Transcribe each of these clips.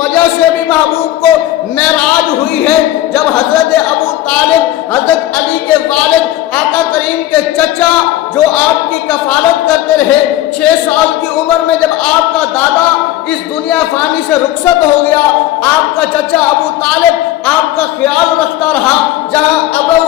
وجہ سے بھی محبوب کو معراج ہوئی ہے جب حضرت ابو طالب حضرت علی کے والد آقا کریم کے چچا جو آپ کی کفالت کرتے رہے 6 سال کی عمر میں جب آپ کا دادا اس دنیا فانی سے رخصت ہو گیا آپ کا چچا ابو طالب آپ کا خیال رکھتا رہا جہاں ابو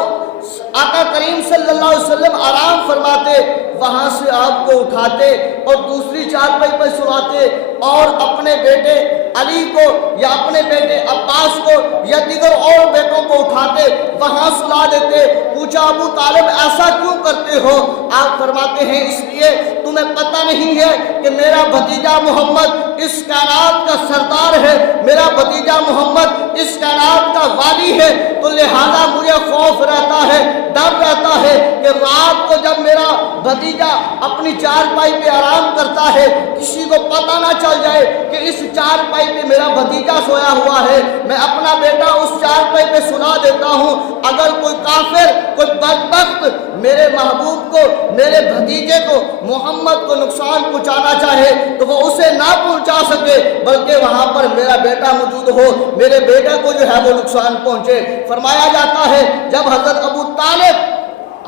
آقا کریم صلی اللہ علیہ وسلم آرام فرماتے وہاں سے آپ کو اٹھاتے اور دوسری چارپائی پر سلاتے اور اپنے بیٹے علی کو یا اپنے بیٹے عباس کو یا دیگر اور بیٹوں کو اٹھاتے وہاں سلا دیتے. پوچھا ابو طالب ایسا کیوں کرتے ہو؟ آپ فرماتے ہیں اس لیے تمہیں پتہ نہیں ہے کہ میرا بھتیجا محمد اس کائنات کا سردار ہے, میرا بھتیجا محمد اس کائنات کا والی ہے, تو لہذا مجھے خوف رہتا ہے, ڈر رہتا ہے کہ رات کو جب میرا بھتیجا اپنی چارپائی پہ آرام کرتا ہے کسی کو پتہ نہ چل جائے کہ اس چارپائی پہ میرا بھتیجا سویا ہوا ہے, میں اپنا بیٹا اس چارپائی پہ سلا دیتا ہوں. اگر کوئی کافر کوئی بدبخت میرے محبوب کو میرے بھتیجے کو محمد کو نقصان پہنچانا چاہے تو وہ اسے نہ پہنچا سکے بلکہ وہاں پر میرا بیٹا موجود ہو, میرے بیٹے کو جو ہے وہ نقصان پہنچے. فرمایا جاتا ہے جب حضرت ابو طالب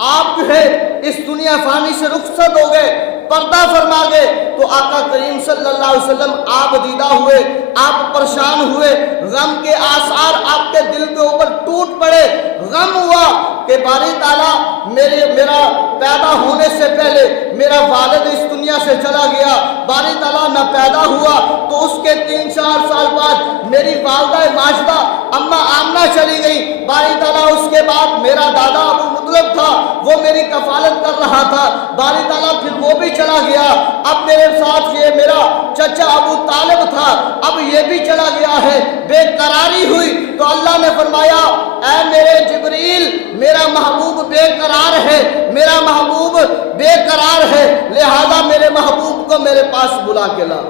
آپ جو ہے اس دنیا فانی سے رخصت ہو گئے, پردہ فرما گئے, تو آقا کریم صلی اللہ علیہ وسلم آپ دیدہ ہوئے, آپ پریشان ہوئے, غم کے آثار آپ کے دل کے اوپر ٹوٹ پڑے. غم ہوا کہ باری تعالیٰ میرا پیدا ہونے سے پہلے میرا والد اس دنیا سے چلا گیا, باری تعالیٰ نہ پیدا ہوا تو اس کے 3-4 سال بعد میری والدہ ماجدہ اماں آمنہ چلی گئی, باری تعالیٰ اس کے بعد میرا دادا ابو مطلب تھا وہ میری کفالت کر رہا تھا, باری تعالیٰ پھر وہ بھی چلا گیا, اب میرے ساتھ یہ میرا چچا ابو طالب تھا اب یہ بھی چلا گیا ہے, بے قراری ہوئی. تو اللہ نے فرمایا اے میرے جبریل میرا محبوب بے قرار ہے, میرا محبوب بے قرار ہے, لہذا میرے محبوب کو میرے پاس بلا کے لا.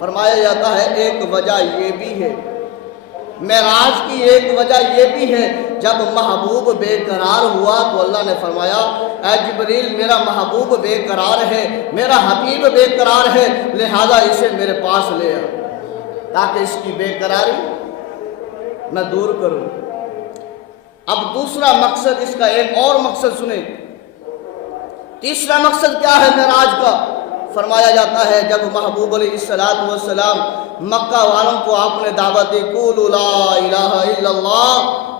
فرمایا جاتا ہے ایک وجہ یہ بھی ہے, معراج کی ایک وجہ یہ بھی ہے, جب محبوب بے قرار ہوا تو اللہ نے فرمایا اے جبریل میرا محبوب بے قرار ہے, میرا حبیب بے قرار ہے, لہذا اسے میرے پاس لے آ تاکہ اس کی بے قراری میں دور کروں. اب دوسرا مقصد اس کا ایک اور مقصد سنیں. تیسرا مقصد کیا ہے معراج کا؟ فرمایا جاتا ہے جب محبوب علیہ السلام مکہ والوں کو آپ نے دعوت دی قولوا لا الہ الا اللہ,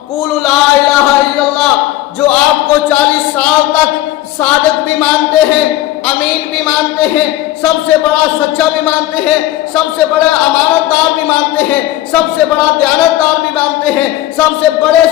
قولوا لا الہ الا اللہ, جو آپ کو 40 سال تک صادق بھی مانتے ہیں, امین بھی مانتے ہیں, سب سے بڑا سچا بھی مانتے ہیں, سب سے بڑا امانت دار بھی مانتے ہیں, سب سے بڑا دیانت دار بھی مانتے ہیں, سب سے بڑے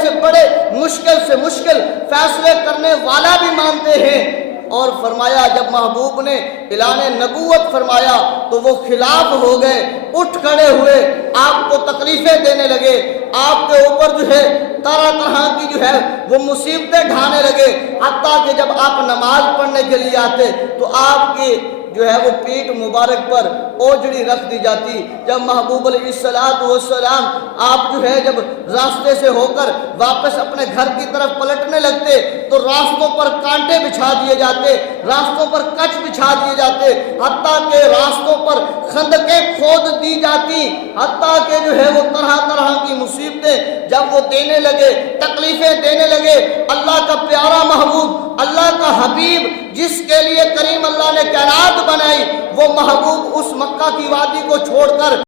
مشکل فیصلے کرنے والا بھی مانتے ہیں. اور فرمایا جب محبوب نے اعلان نبوت فرمایا تو وہ خلاف ہو گئے, اٹھ کھڑے ہوئے, آپ کو تکلیفیں دینے لگے, آپ کے اوپر جو ہے طرح کی جو ہے وہ مصیبتیں ڈھانے لگے, حتیٰ کہ جب آپ نماز پڑھنے کے لیے آتے تو آپ کی جو ہے وہ پیٹھ مبارک پر اوجڑی رکھ دی جاتی. جب محبوب علیہ السلام آپ جو ہے جب راستے سے ہو کر واپس اپنے گھر کی طرف پلٹنے لگتے تو راستوں پر کانٹے بچھا دیے جاتے, راستوں پر کچ بچھا دیے جاتے, حتیٰ کہ راستوں پر خندقیں کھود دی جاتی, حتیٰ کہ جو ہے وہ طرح کی مصیبتیں جب وہ دینے لگے, تکلیفیں دینے لگے. اللہ کا پیارا محبوب, اللہ کا حبیب جس کے لیے کریم اللہ نے کائنات بنائی, وہ محبوب اس مکہ کی وادی کو چھوڑ کر